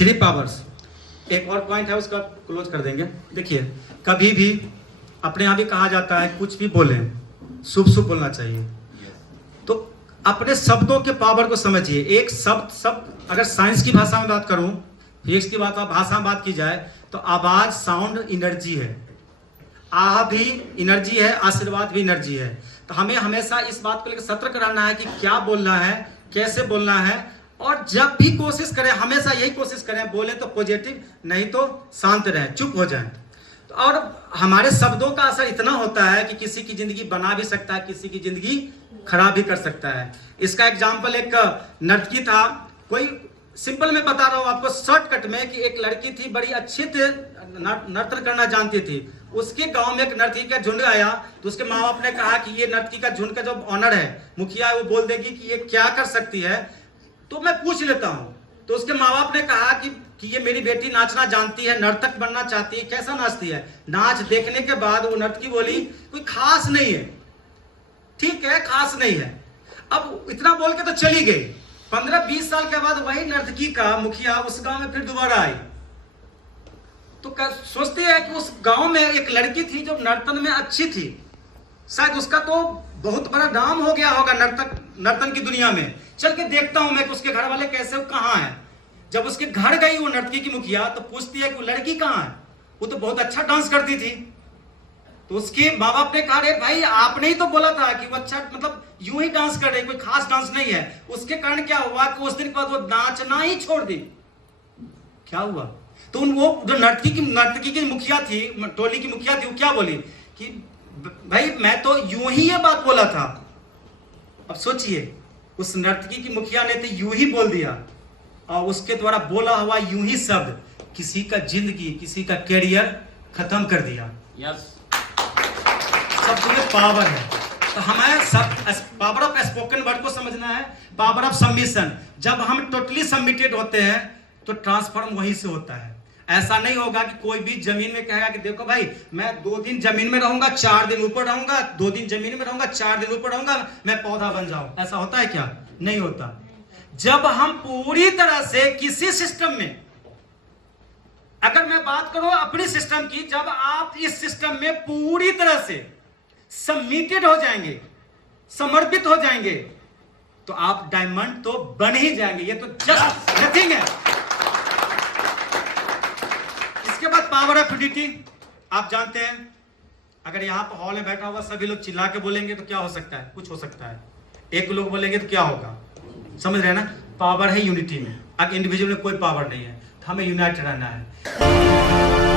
3 powers. एक और point है, उसका क्लोज कर देंगे। देखिए, कभी भी अपने यहाँ भी कहा जाता है कुछ भी बोलें शुभ शुभ बोलना चाहिए। तो अपने शब्दों के पावर को समझिए। एक शब्द अगर साइंस की भाषा में बात करूं, फिजिक्स की भाषा में बात की जाए, तो आवाज साउंड एनर्जी है। आह भी एनर्जी है, आशीर्वाद भी एनर्जी है। तो हमें हमेशा इस बात को लेकर सतर्क रहना है कि क्या बोलना है, कैसे बोलना है। और जब भी कोशिश करें, हमेशा यही कोशिश करें, बोले तो पॉजिटिव, नहीं तो शांत रहें, चुप हो जाएं। और हमारे शब्दों का असर इतना होता है कि किसी की जिंदगी बना भी सकता है, किसी की जिंदगी खराब भी कर सकता है। इसका एग्जाम्पल एक नर्तकी था, कोई सिंपल में बता रहा हूं आपको शॉर्टकट में, कि एक लड़की थी, बड़ी अच्छी नर्तन करना जानती थी। उसके गांव में एक नर्तकी का झुंड आया, तो उसके माँ बाप ने कहा कि ये नर्तकी का झुंड का जो ऑनर है, मुखिया है, वो बोल देगी कि ये क्या कर सकती है, तो मैं पूछ लेता हूँ। तो उसके माँ बाप ने कहा कि ये मेरी बेटी नाचना जानती है, नर्तक बनना चाहती है, कैसा नाचती है। नाच देखने के बाद वो नर्तकी बोली कोई खास नहीं है। ठीक है, खास नहीं है। अब इतना बोल के तो चली गई। 15-20 साल के बाद वही नर्तकी का मुखिया उस गांव में फिर दोबारा आई, तो सोचते हैं कि उस गांव में एक लड़की थी जो नर्तन में अच्छी थी, शायद उसका तो बहुत बड़ा नाम हो गया होगा नर्तन की दुनिया में। चल के देखता हूं मैं कि उसके घर वाले कैसे, कहां है। जब उसके घर गई वो नर्तकी की मुखिया, तो पूछती है कि वो लड़की कहां है, वो तो बहुत अच्छा डांस करती थी। तो उसके माँ बाप ने कहा, अरे भाई आपने ही तो बोला था कि वो अच्छा, मतलब यूं ही डांस कर रही, कोई खास डांस नहीं है। उसके कारण क्या हुआ कि उस दिन के बाद वो नाचना ही छोड़ दी। क्या हुआ? तो वो जो नर्तकी की मुखिया थी, टोली की मुखिया थी, वो क्या बोली कि भाई मैं तो यूं ही ये बात बोला था। अब सोचिए, उस नर्तकी की मुखिया ने तो यूं ही बोल दिया, और उसके द्वारा बोला हुआ यूं ही शब्द किसी का जिंदगी, किसी का कैरियर खत्म कर दिया। यस, सब में पावर है। तो हमें सब पावर ऑफ स्पोकन वर्ड को समझना है, पावर ऑफ सबमिशन। जब हम टोटली सबमिटेड होते हैं तो ट्रांसफॉर्म वहीं से होता है। ऐसा नहीं होगा कि कोई भी जमीन में कहेगा कि देखो भाई मैं 2 दिन जमीन में रहूंगा, 4 दिन ऊपर रहूंगा, 2 दिन जमीन में रहूंगा, 4 दिन ऊपर रहूंगा, मैं पौधा बन जाऊं। ऐसा होता है क्या? नहीं होता। जब हम पूरी तरह से किसी सिस्टम में, अगर मैं बात करूं अपनी सिस्टम की, जब आप इस सिस्टम में पूरी तरह से सबमिटेड हो जाएंगे, समर्पित हो जाएंगे, तो आप डायमंड तो बन ही जाएंगे। ये तो जस्ट नथिंग है। इसके बाद पावर ऑफ यूनिटी। आप जानते हैं, अगर यहां पर हॉल में बैठा हुआ सभी लोग चिल्ला के बोलेंगे तो क्या हो सकता है? कुछ हो सकता है। एक लोग बोलेंगे तो क्या होगा? समझ रहे हैं ना? पावर है यूनिटी में। अब इंडिविजुअल में कोई पावर नहीं है, तो हमें यूनाइट रहना है।